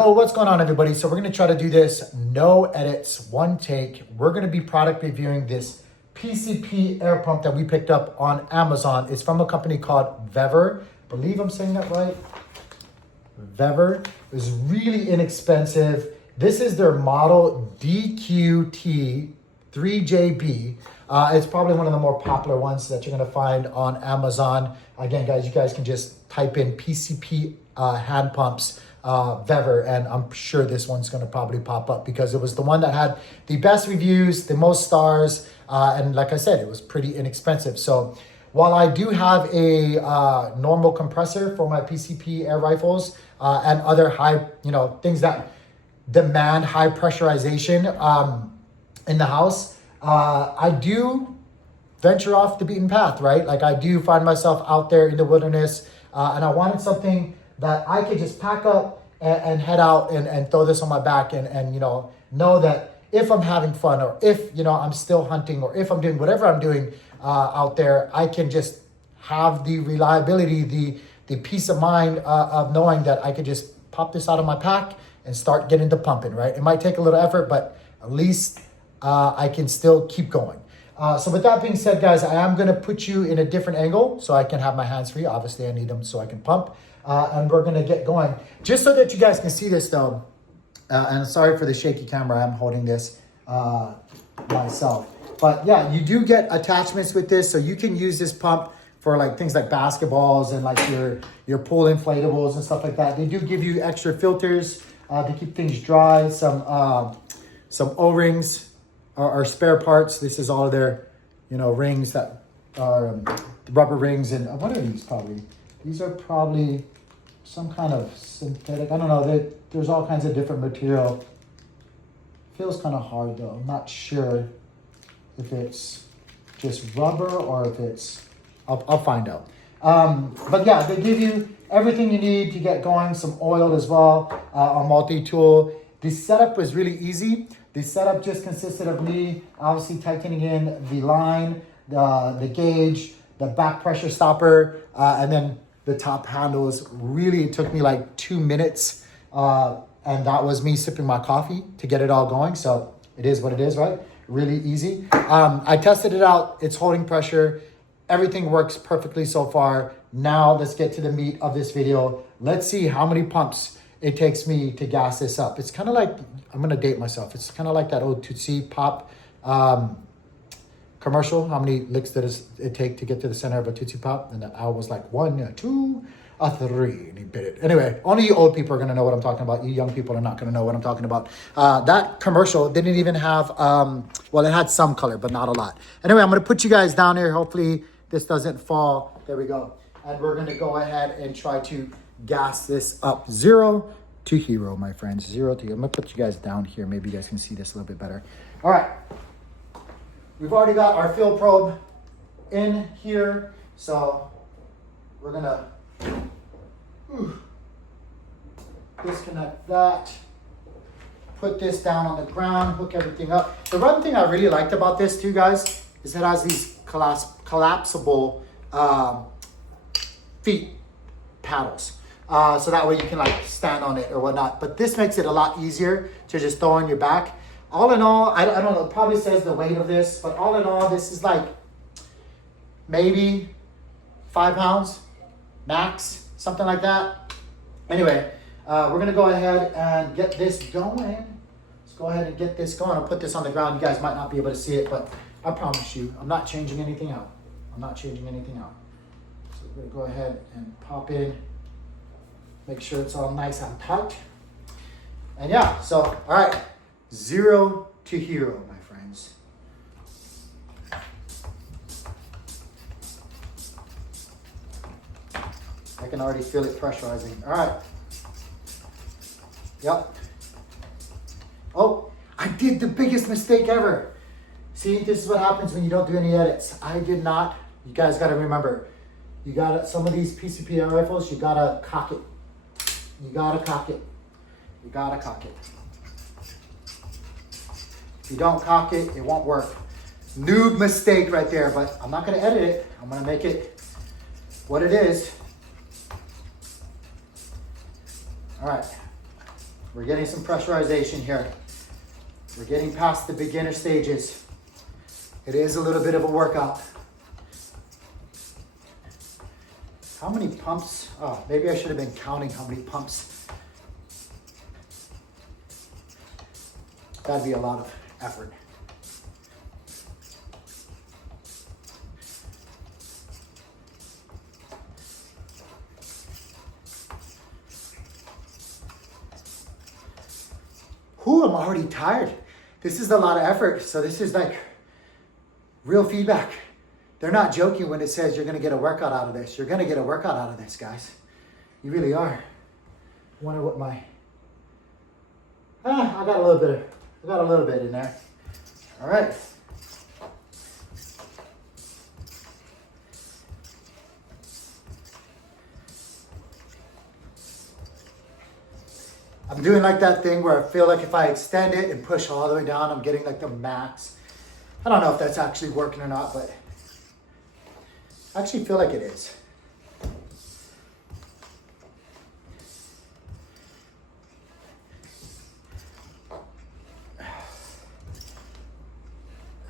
So what's going on, everybody? So we're going to try to do this no edits, one take. We're going to be product reviewing this PCP air pump that we picked up on Amazon. It's from a company called Vevor. I believe I'm saying that right. Vevor. It was really inexpensive. This is their model DQT3JB. It's probably one of the more popular ones that you're going to find on Amazon. Again, guys, you guys can just type in PCP hand pumps, Vevor, and I'm sure this one's going to probably pop up because it was the one that had the best reviews, the most stars, and like I said, it was pretty inexpensive. So while I do have a normal compressor for my PCP air rifles and other high, things that demand high pressurization in the house, I do venture off the beaten path, right? Like I do find myself out there in the wilderness, and I wanted something that I could just pack up and head out and throw this on my back and know that if I'm having fun or if, I'm still hunting or if I'm doing whatever I'm doing out there, I can just have the reliability, the peace of mind of knowing that I could just pop this out of my pack and start getting the pumping, right? It might take a little effort, but at least I can still keep going. So with that being said, guys, I am going to put you in a different angle so I can have my hands free. Obviously, I need them so I can pump. And we're going to get going. Just so that you guys can see this, though, and sorry for the shaky camera. I'm holding this myself. But yeah, you do get attachments with this. So you can use this pump for like things like basketballs and like your pool inflatables and stuff like that. They do give you extra filters to keep things dry. Some O-rings or spare parts. This is all of their, rings that are rubber rings. And what are these probably? These are probably some kind of synthetic. I don't know. There's all kinds of different material. Feels kind of hard though. I'm not sure if it's just rubber or if it's, I'll find out. But yeah, they give you everything you need to get going. Some oil as well, a multi-tool. The setup was really easy. The setup just consisted of me obviously tightening in the line, the gauge, the back pressure stopper, and then the top handles. Really, it took me like 2 minutes, and that was me sipping my coffee to get it all going. So it is what it is, right? Really easy. I tested it out. It's holding pressure. Everything works perfectly so far. Now let's get to the meat of this video. Let's see how many pumps it takes me to gas this up. It's kind of like, I'm gonna date myself. It's kind of like that old Tootsie Pop commercial. How many licks does it take to get to the center of a Tootsie Pop? And I was like 1, 2, 3, and he bit it. Anyway, only you old people are gonna know what I'm talking about. You young people are not gonna know what I'm talking about. That commercial didn't even have, well, it had some color, but not a lot. Anyway, I'm gonna put you guys down here. Hopefully this doesn't fall. There we go. And we're gonna go ahead and try to gas this up. 0 to hero, my friends. 0 to hero. I'm gonna put you guys down here. Maybe you guys can see this a little bit better. All right. We've already got our fill probe in here. So we're gonna disconnect that. Put this down on the ground, hook everything up. The one thing I really liked about this too, guys, is it has these collapsible feet paddles. So that way you can like stand on it or whatnot. But this makes it a lot easier to just throw on your back. All in all, I don't know, it probably says the weight of this, but all in all, this is like maybe 5 pounds max, something like that. Anyway, we're gonna go ahead and get this going. Let's go ahead and get this going. I'll put this on the ground. You guys might not be able to see it, but I promise you, I'm not changing anything out. I'm not changing anything out. So we're gonna go ahead and pop in. Make sure it's all nice and tight. And yeah, so, all right. 0 to hero, my friends. I can already feel it pressurizing. All right. Yep. Oh, I did the biggest mistake ever. See, this is what happens when you don't do any edits. I did not. You guys got to remember, you got to, some of these PCP air rifles, you got to cock it. You got to cock it. You got to cock it. If you don't cock it, it won't work. Noob mistake right there, but I'm not going to edit it. I'm going to make it what it is. All right. We're getting some pressurization here. We're getting past the beginner stages. It is a little bit of a workout. How many pumps? Oh, maybe I should have been counting how many pumps. That'd be a lot of effort. Whew, I'm already tired. This is a lot of effort. So this is like real feedback. They're not joking when it says you're gonna get a workout out of this. You're gonna get a workout out of this, guys. You really are. I wonder what my, I got a little bit in there. All right. I'm doing like that thing where I feel like if I extend it and push all the way down, I'm getting like the max. I don't know if that's actually working or not, but I actually feel like it is.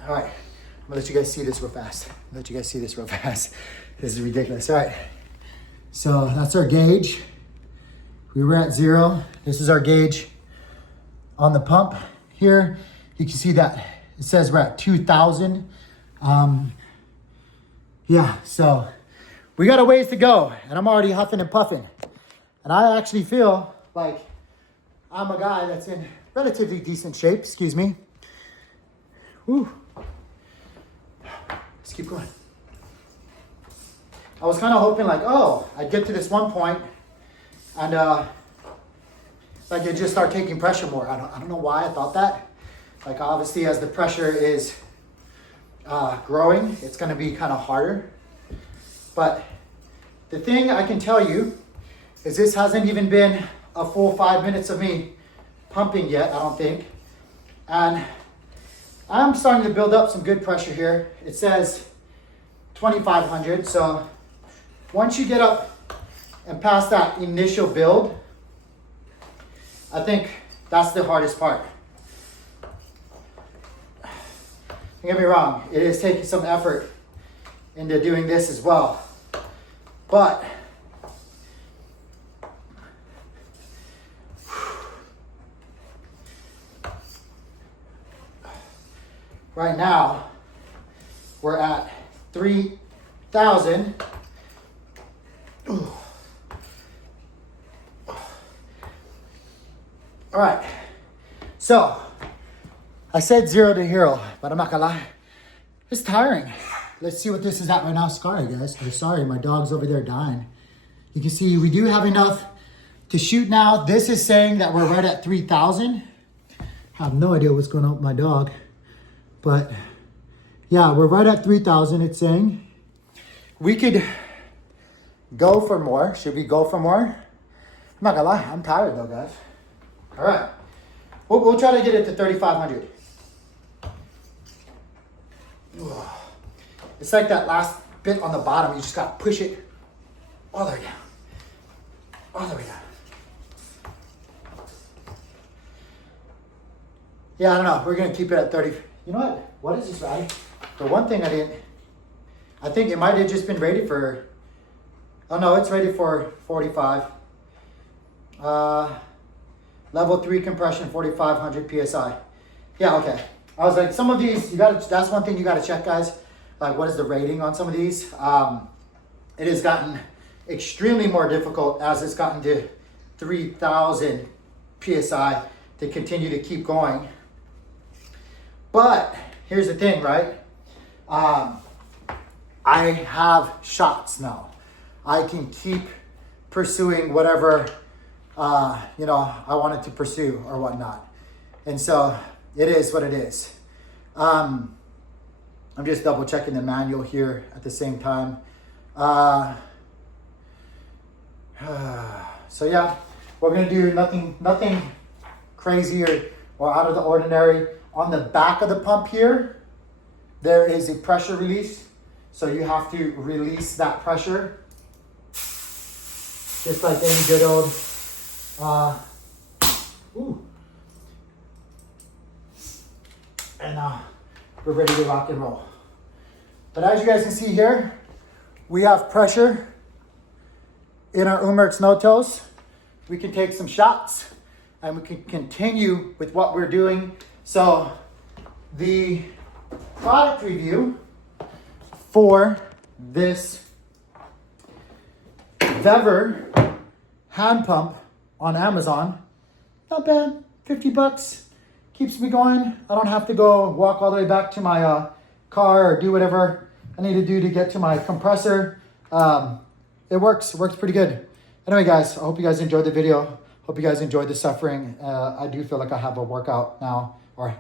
All right, I'm gonna let you guys see this real fast. This is ridiculous. All right, so that's our gauge. We were at 0. This is our gauge on the pump here. You can see that it says we're at 2,000. Yeah, so we got a ways to go, and I'm already huffing and puffing. And I actually feel like I'm a guy that's in relatively decent shape, excuse me. Whew. Let's keep going. I was kind of hoping like, oh, I'd get to this one point and like it just start taking pressure more. I don't know why I thought that. Like obviously as the pressure is growing, it's gonna be kind of harder. But the thing I can tell you is this hasn't even been a full 5 minutes of me pumping yet, I don't think. And I'm starting to build up some good pressure here. It says 2,500, so once you get up and past that initial build, I think that's the hardest part. Don't get me wrong, it is taking some effort into doing this as well. But right now, we're at 3,000. All right, so I said 0 to hero, but I'm not gonna lie, it's tiring. Let's see what this is at right now. Sorry guys, I'm sorry, my dog's over there dying. You can see we do have enough to shoot now. This is saying that we're right at 3,000. I have no idea what's going on with my dog, but yeah, we're right at 3,000. It's saying we could go for more. Should we go for more? I'm not gonna lie, I'm tired though, guys. All right, we'll try to get it to 3,500. It's like that last bit on the bottom. You just gotta push it all the way down. All the way down. Yeah, I don't know. We're gonna keep it at 30. You know what? What is this rating? For one thing, I think it might have just been rated for, oh no, it's rated for 45. Level 3 compression, 4,500 PSI. Yeah, okay. I was like, some of these, that's one thing you gotta check, guys. Like, what is the rating on some of these? It has gotten extremely more difficult as it's gotten to 3,000 PSI to continue to keep going. But here's the thing, right? I have shots now. I can keep pursuing whatever, I wanted to pursue or whatnot. And so it is what it is. I'm just double checking the manual here at the same time. So yeah, we're gonna do nothing crazy or out of the ordinary. On the back of the pump here, there is a pressure release. So you have to release that pressure. Just like any good old Ooh. And we're ready to rock and roll. But as you guys can see here, we have pressure in our Umarex Notos. We can take some shots and we can continue with what we're doing. So the product review for this Vevor hand pump on Amazon, not bad, 50 bucks. Keeps me going. I don't have to go walk all the way back to my car or do whatever I need to do to get to my compressor. It works pretty good. Anyway, guys, I hope you guys enjoyed the video. Hope you guys enjoyed the suffering. I do feel like I have a workout now, or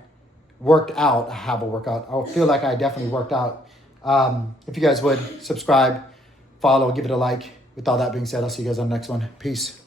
worked out. I have a workout. I feel like I definitely worked out. If you guys would subscribe, follow, give it a like. With all that being said, I'll see you guys on the next one. Peace.